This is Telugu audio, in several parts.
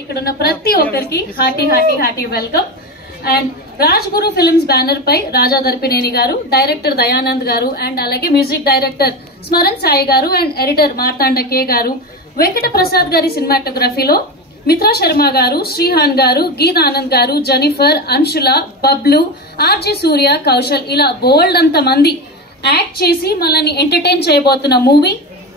ఇక్కడున్న ప్రతి ఒక్కరికి hearty hearty hearty welcome. And Raj Guru films banner పై రాజా దర్పినేని గారు, డైరెక్టర్ దయానంద్ గారు, అండ్ అలాగే మ్యూజిక్ డైరెక్టర్ స్మరణ్ సాయి గారు, అండ్ ఎడిటర్ మార్తాండ కే గారు, వెంకట ప్రసాద్ గారి సినిమాటోగ్రఫీలో మిత్రా శర్మ గారు, శ్రీహాన్ గారు, గీత్ ఆనంద్ గారు, జెనిఫర్, అంశుల, బబ్లు, ఆర్జే సూర్య, కౌశల్ ఇలా బోల్డ్ అంత మంది యాక్ట్ చేసి మనల్ని ఎంటర్టైన్ చేయబోతున్న మూవీ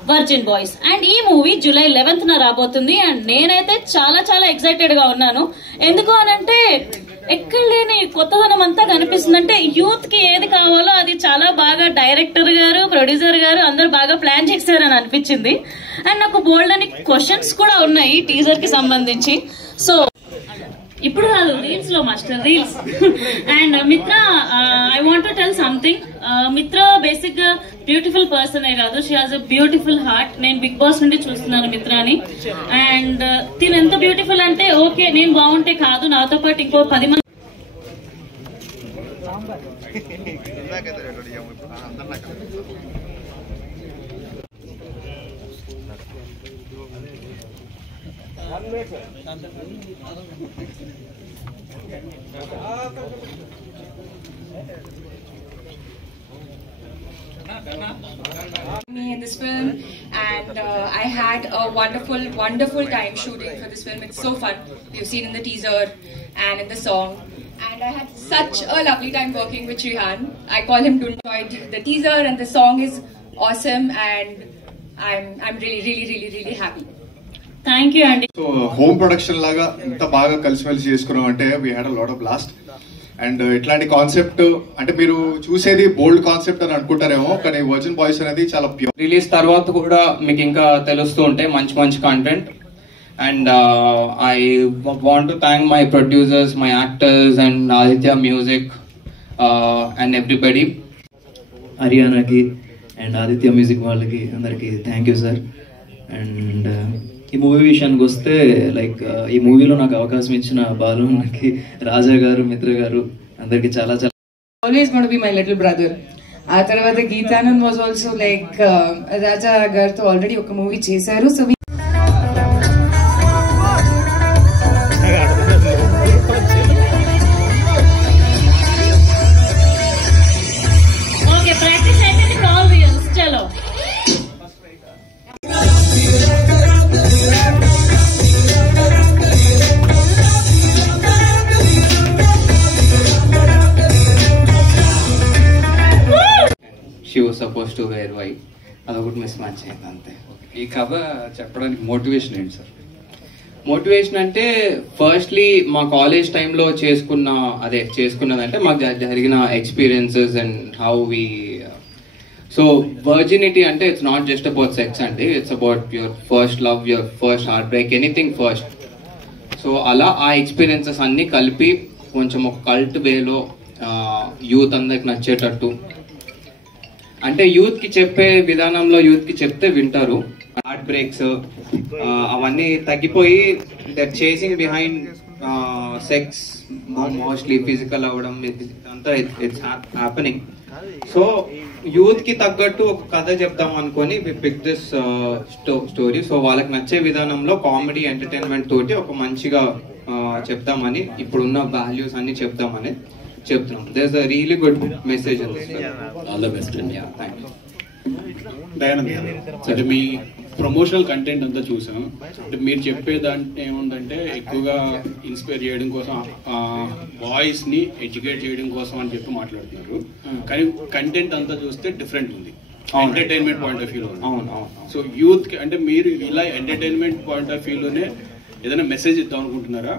వర్జిన్ బాయ్స్. అండ్ ఈ మూవీ జూలై 11th రాబోతుంది. అండ్ నేనైతే చాలా చాలా ఎక్సైటెడ్ గా ఉన్నాను. ఎందుకు అనంటే ఎక్కడ లేని కొత్తదనం అంతా కనిపిస్తుంది. అంటే యూత్ కి ఏది కావాలో అది చాలా బాగా డైరెక్టర్ గారు, ప్రొడ్యూసర్ గారు అందరూ బాగా ప్లాన్ చేశారని అనిపించింది. అండ్ నాకు బోల్డ్ అని క్వశ్చన్స్ కూడా ఉన్నాయి టీజర్ కి సంబంధించి. సో ఇప్పుడు కాదు, రీల్స్ లో మాస్టర్ రీల్స్. అండ్ మిత్ర, I want to tell something. మిత్ర బేసిక్ గా బ్యూటిఫుల్ పర్సనే కాదు, she has a beautiful heart. నేను బిగ్ బాస్ నుండి చూస్తున్నాను మిత్రాని. అండ్ తిను ఎంత బ్యూటిఫుల్ అంటే, ఓకే నేను బాగుంటే కాదు, నాతో పాటు ఇంకో 10 మంది me in this film, and I had a wonderful time shooting for this film. It's so fun. You've seen in the teaser and in the song, and I had such a lovely time working with Shrihan. I call him to enjoy the teaser, and the song is awesome, and I'm really happy. Thank you అండి. సో హోమ్ ప్రొడక్షన్ లాగా ఇంత బాగా కలిసిమెలిసి చేసుకున్నాం అంటే we had a lot of blast. And ఇట్లాంటి కాన్సెప్ట్ అంటే మీరు చూసేది బోల్డ్ కాన్సెప్ట్ అని అనుకుంటారేమో, కానీ వర్జిన్ బాయ్స్ అనేది చాలా ప్యూర్. రిలీజ్ తర్వాత కూడా మీకు ఇంకా తెలుస్తూ ఉంటే మంచి content. And I want to thank my producers, my actors and Aditya music and everybody. హర్యానాకి అండ్ ఆదిత్య మ్యూజిక్ వాళ్ళకి అందరికి థ్యాంక్ యూ సార్. అండ్ ఈ మూవీ విషయానికి వస్తే లైక్ ఈ మూవీలో నాకు అవకాశం ఇచ్చిన బాలుకి, రాజా గారు, మిత్ర గారు అందరికి చాలా చాలా. Always going to be my little brother. ఆ తర్వాత Geetanand was also like Raja గారితో ఆల్రెడీ ఒక మూవీ చేశారు. సో ఓకే, ప్రాక్టీస్ అయిపోయింది. కాల్ రియల్స్ చలో. She was suppose to wear white, అదొకటి మిస్ మ్యాచ్ అయింది అంతే. ఈ కథ చెప్పడానికి మోటివేషన్ ఏంటి సార్? మోటివేషన్ అంటే ఫస్ట్లీ మా కాలేజ్ టైంలో చేసుకున్నదంటే మాకు జరిగిన experiences and how we. So virginity అంటే it's not just about sex అండి, it's about your first love, your first heartbreak, anything first. So అలా ఆ ఎక్స్పీరియన్సెస్ అన్ని కలిపి కొంచెం ఒక కల్ట్ వేలో యూత్ అందరికి నచ్చేటట్టు, అంటే యూత్ కి చెప్పే విధానంలో యూత్ కి చెప్తే వింటారు. హార్ట్ బ్రేక్స్ అవన్నీ తగ్గిపోయి that chasing behind sex, mostly physical అవ్వడం అంతా ఇట్స్ హ్యాపెనింగ్. సో యూత్ కి తగ్గట్టు ఒక కథ చెప్దాం అనుకొని వి పిక్ దిస్ స్టోరీ. సో వాళ్ళకి నచ్చే విధానంలో కామెడీ, ఎంటర్టైన్మెంట్ తోటి ఒక మంచిగా చెప్తామని, ఇప్పుడున్న వాల్యూస్ అన్ని చెప్తామని చెప్తున్నాం. There is a really good message in this. All the best. Yeah, thank you. Dayanand అంటే మీ ప్రమోషనల్ కంటెంట్ అంతా చూసాం. అంటే మీరు చెప్పేదంటే ఏముందంటే ఎక్కువగా ఇన్స్పైర్ చేయడం కోసం, బాయ్స్ ని ఎడ్యుకేట్ చేయడం కోసం అని చెప్పి మాట్లాడుతున్నారు. కానీ కంటెంట్ అంతా చూస్తే డిఫరెంట్ ఉంది, ఎంటర్టైన్మెంట్ పాయింట్ ఆఫ్ వ్యూలో. సో యూత్ కి అంటే మీరు ఇలా ఎంటర్టైన్మెంట్ పాయింట్ ఆఫ్ వ్యూలోనే ఏదైనా మెసేజ్ ఇద్దాం అనుకుంటున్నారా?